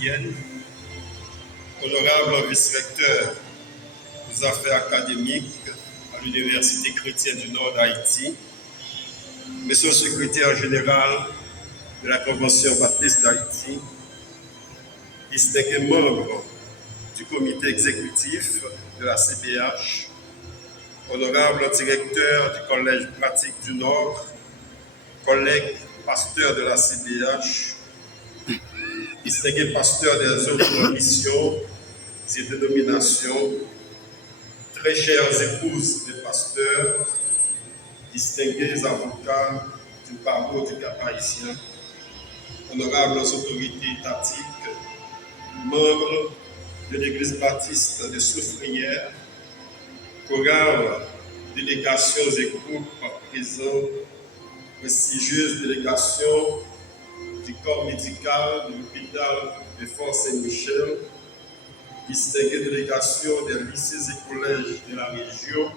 haïtienne, honorable vice-recteur des affaires académiques à l'Université chrétienne du Nord d'Haïti, monsieur le secrétaire général de la Convention baptiste d'Haïti, distingués membres du comité exécutif de la CBH, honorable directeur du Collège pratique du Nord, collègues pasteurs de la CBH, distingués pasteurs des autres missions et dénominations, très chères épouses des pasteurs, distingués avocats du barreau du Cap haïtien, honorables autorités étatiques, membres de l'Église baptiste de Soufrière, chorales, délégations et groupes présents, prestigieuses délégations du corps médical de l'hôpital de Fort Saint-Michel, distinguées délégations des lycées et collèges de la région,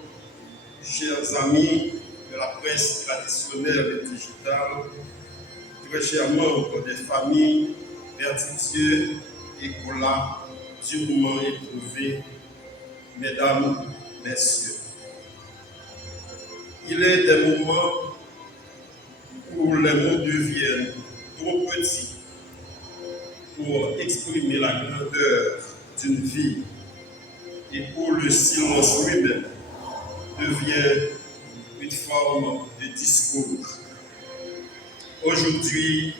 chers amis de la presse traditionnelle et digitale, très chers membres des familles Verdidieu et Cola du moment éprouvé, mesdames, messieurs. Il est des moments où les mots deviennent trop petits pour exprimer la grandeur d'une vie et où le silence lui-même devient une forme de discours. Aujourd'hui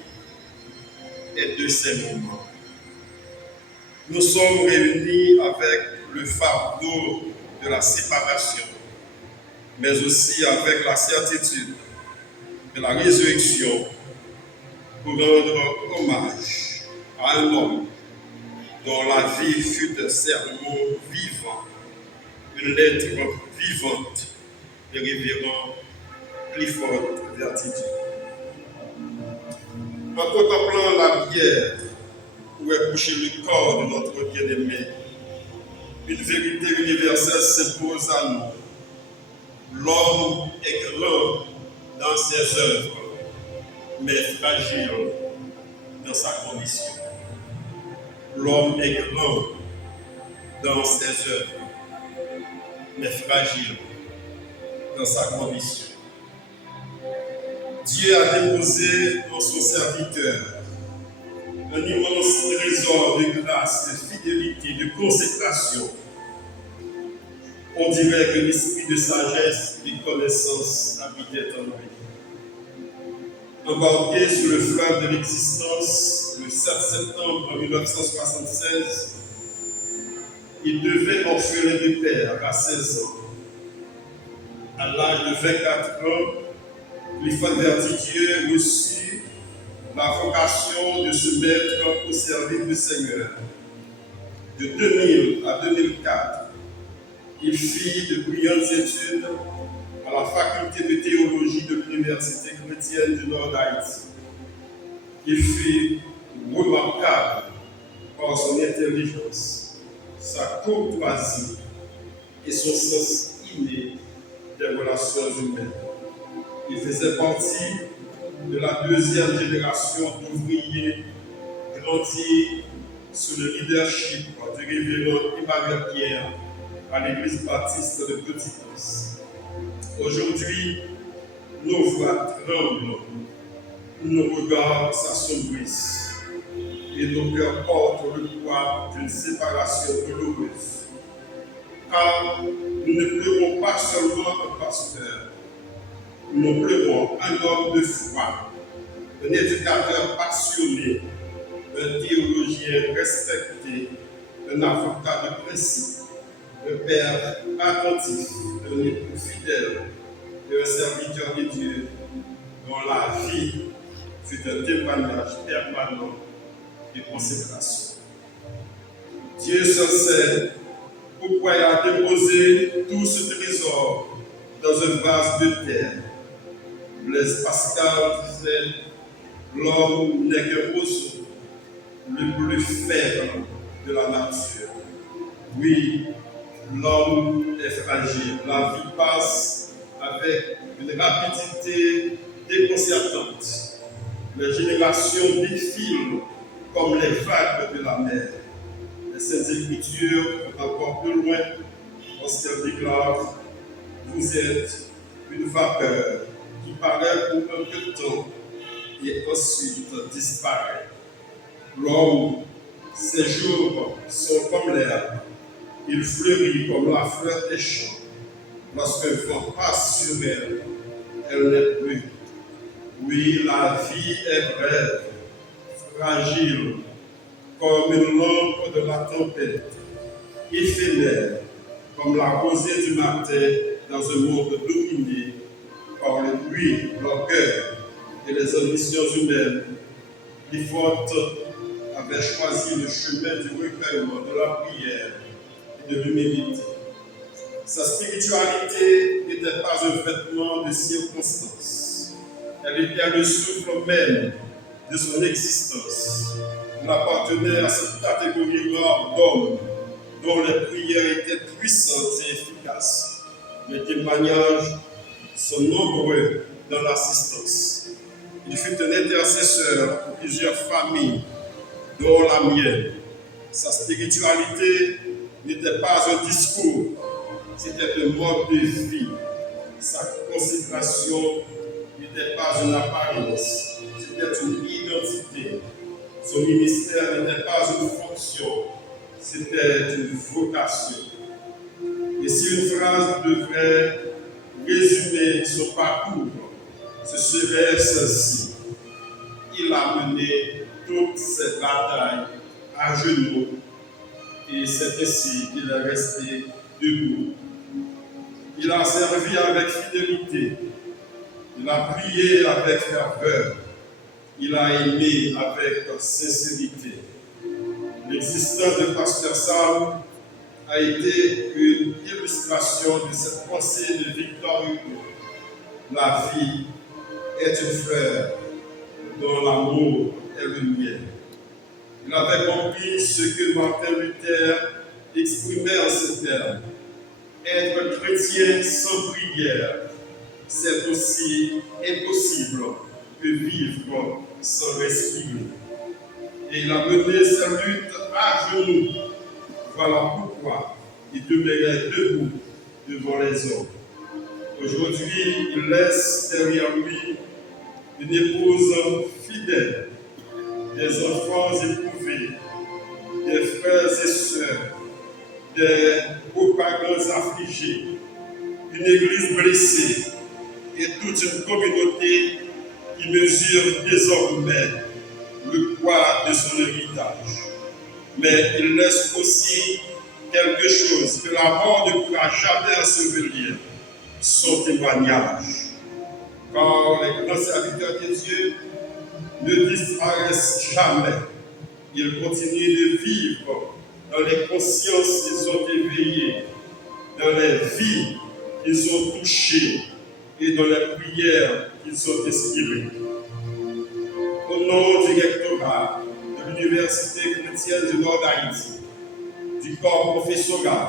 est de ces moments. Nous sommes réunis avec le fardeau de la séparation, mais aussi avec la certitude de la résurrection pour rendre hommage à un homme dont la vie fut un sermon vivant, une lettre vivante du révérend Clifford Verdidieu. En contemplant la bière où est couché le corps de notre bien-aimé, une vérité universelle s'impose à nous. L'homme est grand dans ses œuvres, mais fragile dans sa condition. L'homme est grand dans ses œuvres, mais fragile dans sa condition. Dieu a déposé en son serviteur un immense trésor de grâce, de fidélité, de consécration. On dirait que l'esprit de sagesse et de connaissance habitait en lui. Embarqué sur le fleuve de l'existence le 7 septembre 1976, il devait orphelin de père à 16 ans. À l'âge de 24 ans, Clifford Verdidieu reçut la vocation de se mettre au service du Seigneur. De 2000 à 2004, il fit de brillantes études à la faculté de théologie de l'Université chrétienne du Nord d'Haïti. Il fut remarquable par son intelligence, sa courtoisie et son sens inné des relations humaines. Il faisait partie de la deuxième génération d'ouvriers grandis sous le leadership du révérend Emmanuel Pierre à l'église baptiste de Petit-Prince. Aujourd'hui, nos voix tremblent, nos regards s'assombrissent et nos cœurs portent le poids d'une séparation douloureuse. Car nous ne pleurons pas seulement un pasteur, nous pleurons un homme de foi, un éducateur passionné, un théologien respecté, un avocat de principe, un père attentif, un époux fidèle et un serviteur de Dieu dont la vie fut un témoignage permanent de consécration. Dieu seul sait pourquoi il a déposé tout ce trésor dans un vase de terre. Blaise Pascal disait: l'homme n'est qu'un roseau, le plus faible de la nature. Oui, l'homme est fragile. La vie passe avec une rapidité déconcertante. Les générations défilent comme les vagues de la mer. Les Saintes Écritures vont encore plus loin lorsqu'elles déclarent: vous êtes une vapeur qui paraît pour un peu de temps et ensuite disparaît. L'homme, ses jours sont comme l'herbe, il fleurit comme la fleur des champs. Lorsqu'un vent passe sur elle, elle n'est plus. Oui, la vie est brève, fragile, comme une lampe de la tempête, éphémère, comme la rosée du matin dans un monde dominé par le bruit, l'orgueil et les ambitions humaines. Clifford avait choisi le chemin du recueillement, de la prière et de l'humilité. Sa spiritualité n'était pas un vêtement de circonstance. Elle était le souffle même de son existence. Il appartenait à cette catégorie rare d'hommes dont les prières étaient puissantes et efficaces. Les témoignages sont nombreux dans l'assistance. Il fut un intercesseur pour plusieurs familles, dont la mienne. Sa spiritualité n'était pas un discours, c'était un mode de vie. Sa consécration n'était pas une apparence, c'était une identité. Son ministère n'était pas une fonction, c'était une vocation. Et si une phrase devrait résumer son parcours, ce serait ceci: il a mené toutes ses batailles à genoux et c'est ainsi qu'il est resté debout. Il a servi avec fidélité, il a prié avec ferveur, il a aimé avec sincérité. L'existence de Pasteur Sam a été une illustration de cette pensée de Victor Hugo. La vie est une fleur dont l'amour est le miel. Il avait compris ce que Martin Luther exprimait en ces termes: être chrétien sans prière, c'est aussi impossible que vivre sans respirer. Et il a mené sa lutte à genoux. Voilà pourquoi il demeurait debout devant les hommes. Aujourd'hui, il laisse derrière lui une épouse fidèle, des enfants éprouvés, des frères et sœurs, des beaux-parents affligés, une église blessée et toute une communauté qui mesure désormais le poids de son héritage. Mais il laisse aussi quelque chose que la mort ne pourra jamais ensevelir: son témoignage. Car les grands serviteurs de Dieu ne disparaissent jamais. Ils continuent de vivre dans les consciences qu'ils ont éveillées, dans les vies qu'ils ont touchées et dans les prières qu'ils ont inspirées. Au nom du rectorat de l'Université chrétienne du Nord d'Haïti, du corps professoral,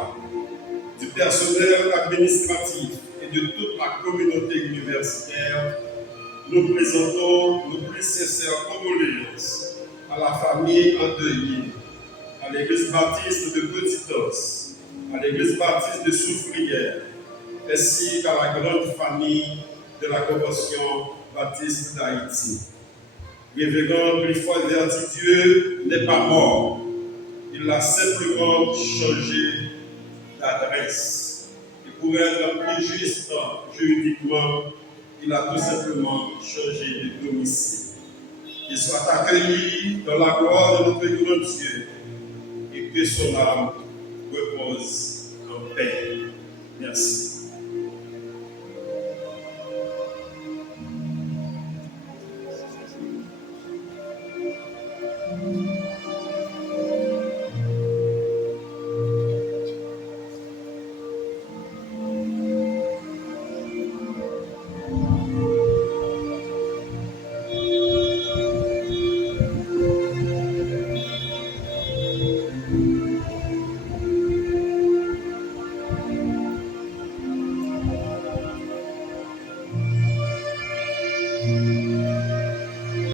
du personnel administratif et de toute la communauté universitaire, nous présentons nos plus sincères condoléances à la famille endeuillée, à l'église baptiste de Petit-Os, à l'église baptiste de Soufrière, ainsi qu'à la grande famille de la Convention baptiste d'Haïti. Révérend Clifford Verdi-Dieu n'est pas mort, il a simplement changé d'adresse. Et pour être plus juste juridiquement, il a tout simplement changé de domicile. Qu'il soit accueilli dans la gloire de notre grand Dieu et que son âme repose en paix. Merci.